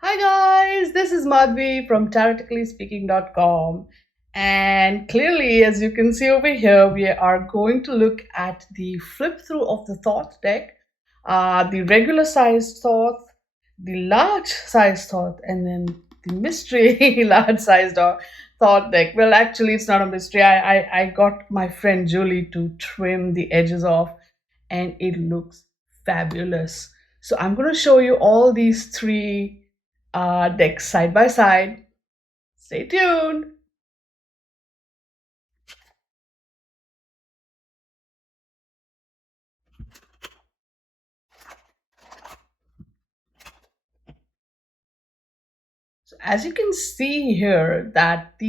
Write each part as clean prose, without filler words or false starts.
Hi guys, this is Madhvi from TaroticallySpeaking.com, and clearly, as you can see over here, we are going to look at the flip through of the Thoth deck, the regular sized Thoth, the large sized Thoth, and then the mystery large sized Thoth deck. Well, actually, it's not a mystery. I got my friend Julie to trim the edges off, and it looks fabulous. So I'm going to show you all these three decks side by side. Stay tuned. So as you can see here, that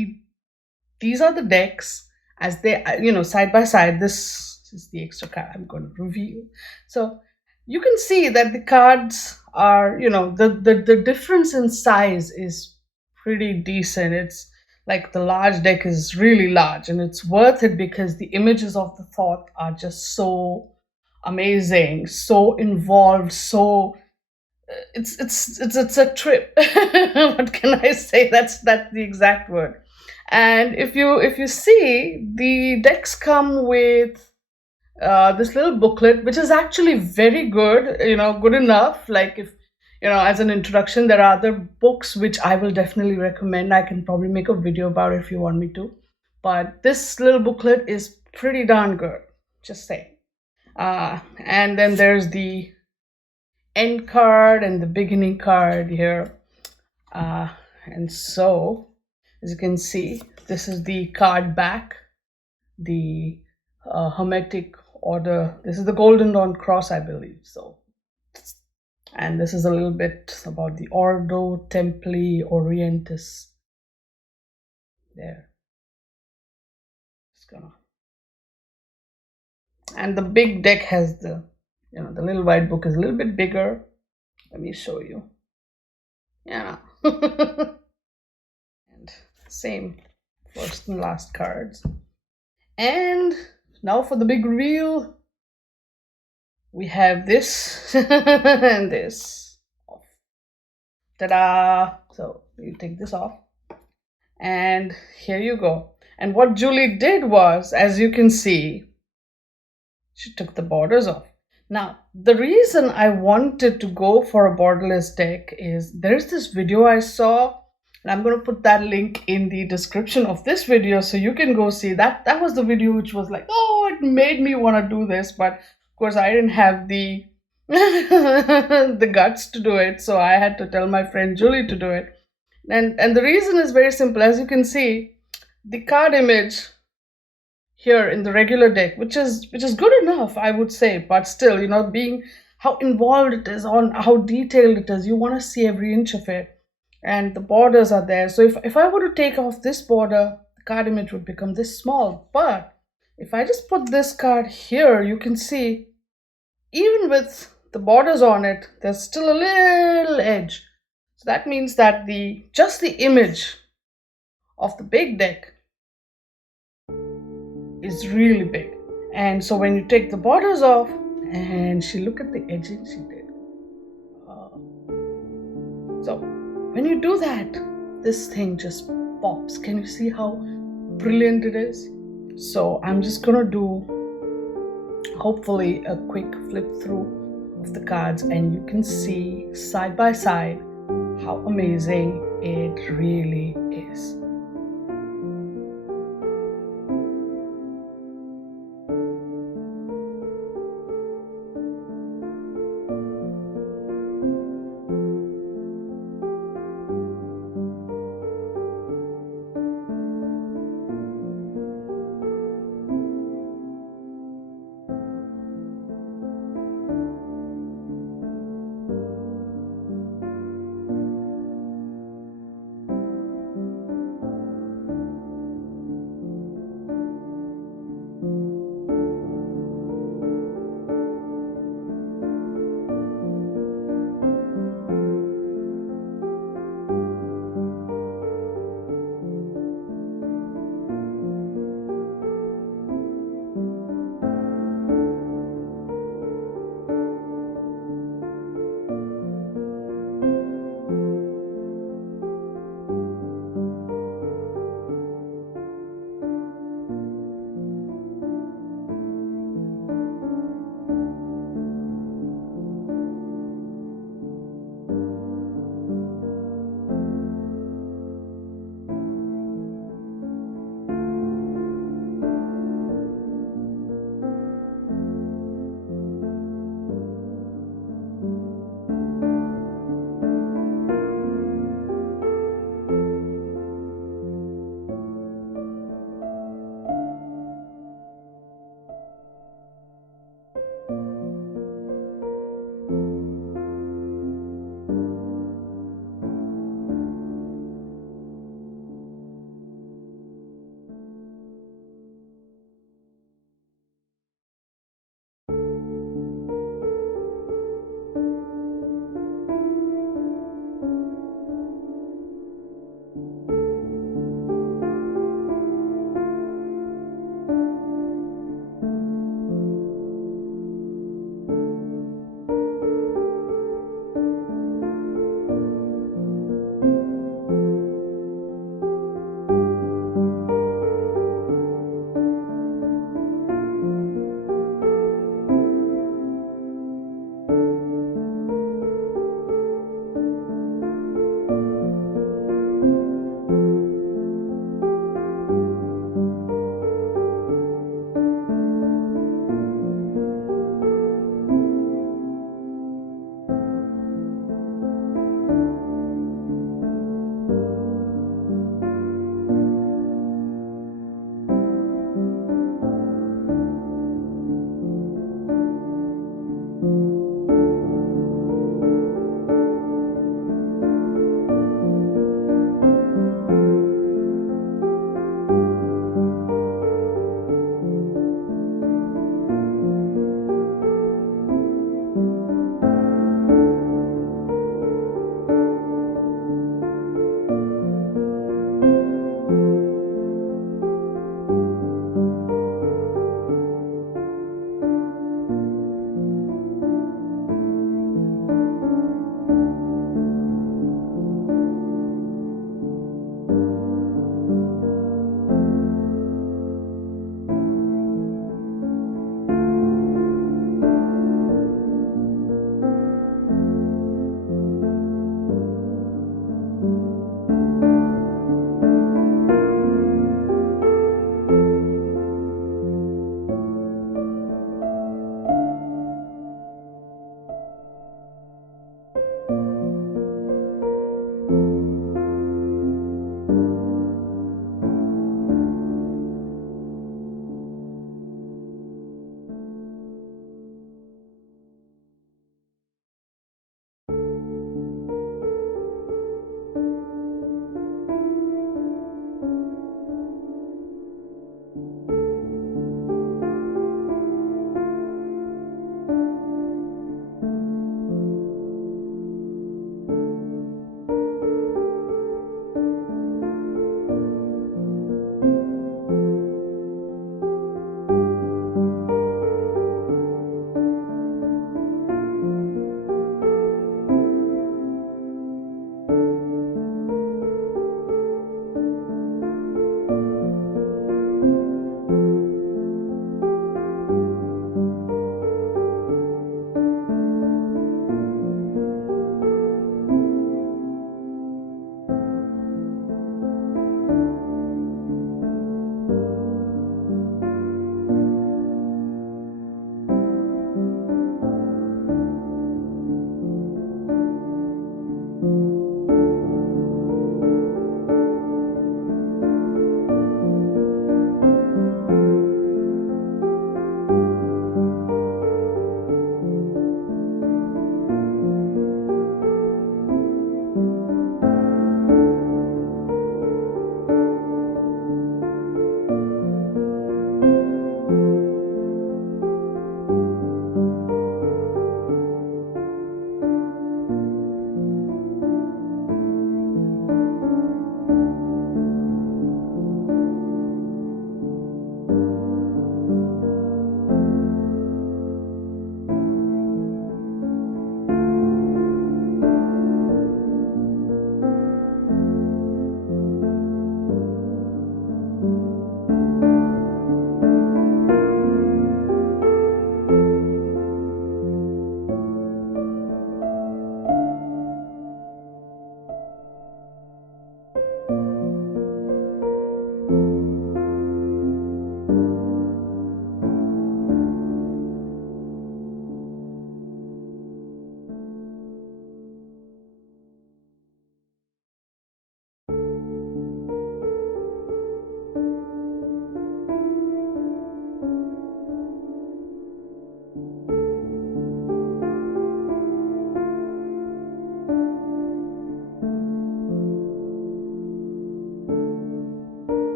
these are the decks as they side by side. This is the extra card I'm going to reveal. So you can see that the cards are, the difference in size is pretty decent. It's like the large deck is really large, and it's worth it because the images of the thought are just so amazing, so involved, so it's a trip. What can I say? That's the exact word. And if you see, the decks come with this little booklet, which is actually very good, good enough. Like, if as an introduction, there are other books which I will definitely recommend. I can probably make a video about it if you want me to, but this little booklet is pretty darn good, just saying. And then there's the end card and the beginning card here. And so, as you can see, this is the card back, the Hermetic Order. This is the Golden Dawn Cross, I believe. So, and this is a little bit about the Ordo Templi Orientis. There. Just gonna. And the big deck has the little white book is a little bit bigger. Let me show you. Yeah. And same first and last cards. And now for the big reveal. We have this and this. Ta-da! So you take this off, and here you go. And what Julie did was, as you can see, she took the borders off. Now, the reason I wanted to go for a borderless deck is there's this video I saw, and I'm going to put that link in the description of this video so you can go see that. That was the video which was like, oh, it made me want to do this, but of course I didn't have the the guts to do it, so I had to tell my friend Julie to do it. And the reason is very simple. As you can see, the card image here in the regular deck, which is good enough, I would say, but still, being how involved it is, on how detailed it is, you want to see every inch of it, and the borders are there. So if I were to take off this border, the card image would become this small. But if I just put this card here, you can see even with the borders on it, there's still a little edge. So that means that just the image of the big deck is really big. And so when you take the borders off, and look at the edging she did. So when you do that, this thing just pops. Can you see how brilliant it is? So I'm just gonna do, hopefully, a quick flip through of the cards, and you can see side by side how amazing it really is.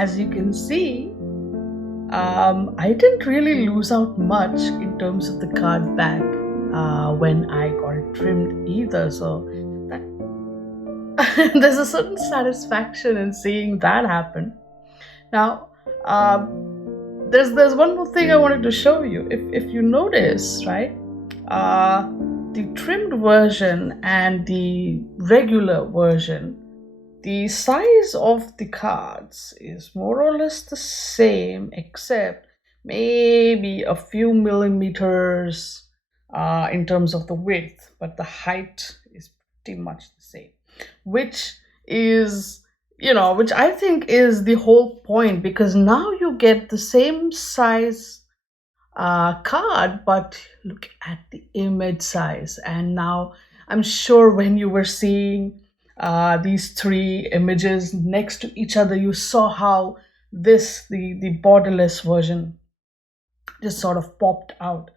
as you can see, I didn't really lose out much in terms of the card back when I got it trimmed either. So that there's a certain satisfaction in seeing that happen. Now, there's one more thing I wanted to show you. If you notice, right, the trimmed version and the regular version, the size of the cards is more or less the same, except maybe a few millimeters in terms of the width, but the height is pretty much the same, which is, which I think is the whole point, because now you get the same size card, but look at the image size. And now I'm sure when you were seeing these three images next to each other, you saw how the borderless version just sort of popped out.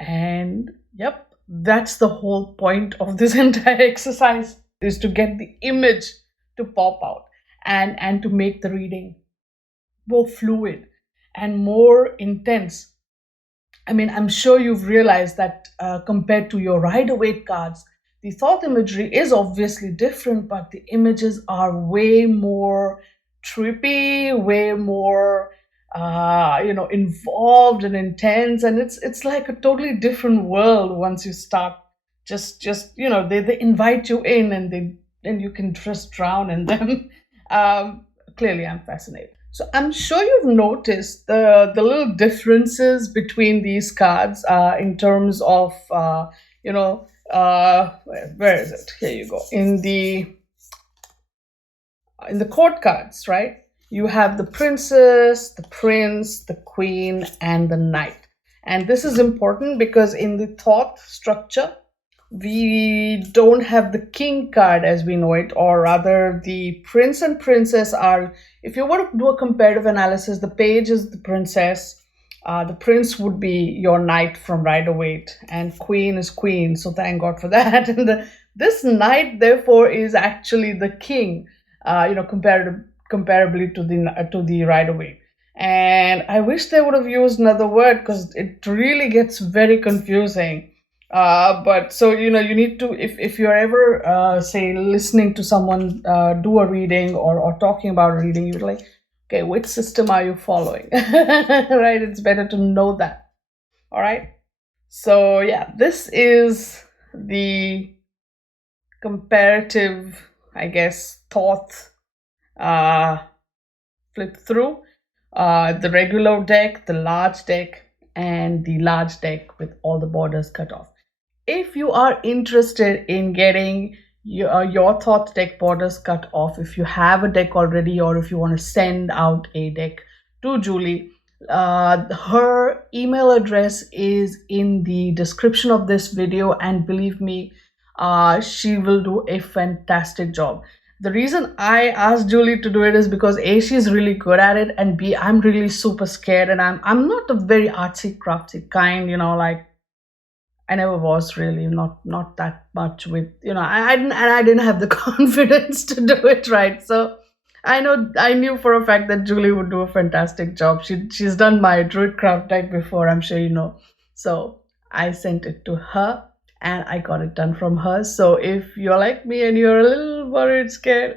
And yep, that's the whole point of this entire exercise, is to get the image to pop out and to make the reading more fluid and more intense. I mean, I'm sure you've realized that compared to your Rider-Waite cards, the Thoth imagery is obviously different, but the images are way more trippy, way more, involved and intense, and it's like a totally different world once you start. They invite you in, and you can just drown in them. Clearly, I'm fascinated. So I'm sure you've noticed the little differences between these cards in terms of where is it? Here you go. In the court cards, right? You have the princess, the prince, the queen, and the knight. And this is important because in the Thoth structure, we don't have the king card as we know it, or rather the prince and princess are, if you want to do a comparative analysis, the page is the princess, the prince would be your knight from Rider-Waite, and queen is queen, so thank God for that. And this knight therefore is actually the king, comparably to the Rider-Waite. And I wish they would have used another word, because it really gets very confusing. But so you need to, if you're ever say listening to someone do a reading or talking about a reading, you're like, okay, which system are you following? Right? It's better to know that. All right. So yeah, this is the comparative, I guess, Thoth flip through the regular deck, the large deck, and the large deck with all the borders cut off. If you are interested in getting your Thoth deck borders cut off, if you have a deck already, or if you want to send out a deck to Julie, her email address is in the description of this video, and believe me, she will do a fantastic job. The reason I asked Julie to do it is because A, she's really good at it, and B, I'm really super scared, and I'm not a very artsy crafty kind, like I never was really, not that much with, I didn't have the confidence to do it right. So I knew for a fact that Julie would do a fantastic job. She's done my Druidcraft deck before, I'm sure you know. So I sent it to her and I got it done from her. So if you're like me and you're a little worried, scared,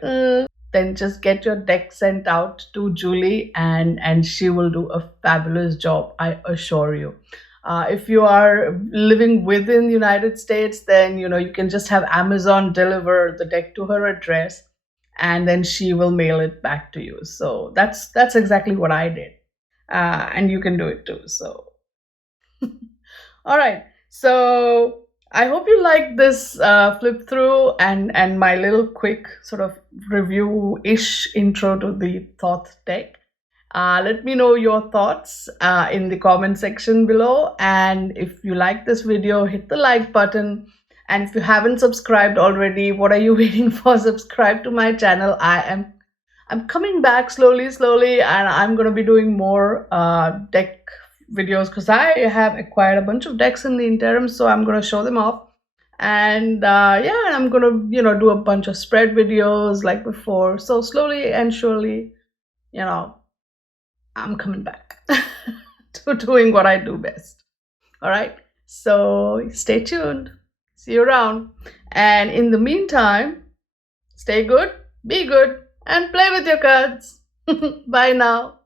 then just get your deck sent out to Julie and she will do a fabulous job, I assure you. If you are living within the United States, then you can just have Amazon deliver the deck to her address, and then she will mail it back to you. So that's exactly what I did, and you can do it too. So, all right. So I hope you like this flip through and my little quick sort of review-ish intro to the Thoth deck. Let me know your thoughts in the comment section below, and if you like this video, hit the like button, and if you haven't subscribed already, what are you waiting for? Subscribe to my channel. I'm coming back slowly, and I'm going to be doing more deck videos because I have acquired a bunch of decks in the interim, so I'm going to show them off. And yeah, I'm going to do a bunch of spread videos like before. So slowly and surely, I'm coming back to doing what I do best. All right. So stay tuned. See you around. And in the meantime, stay good, be good, and play with your cards. Bye now.